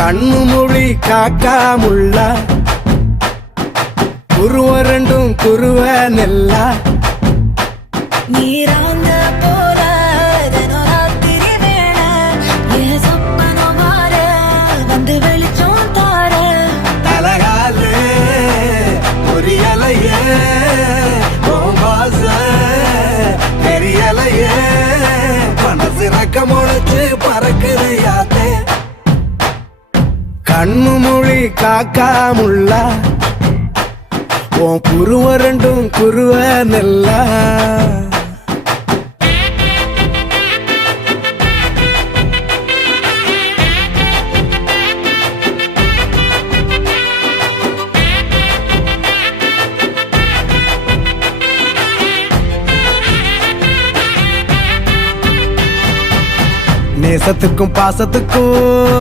கண்ணு மொழி காக்காமுள்ள குருவ ரெண்டும் குருவ நெல்லா நீராங்க போல தினராத்திரி வேளை என் சொப்பனம் மாற வந்து வெளிச்சம் தார தலகாலே பொரியலையே ஓம்பாச பெரியலையே மனசு ரக்க முளைச்சு பறக்குது யாத்தே கண்ணு மொழி காக்காமுள்ள உன் குருவ ரெண்டும் குருவ நெல்லா நேசத்துக்கும் பாசத்துக்கும்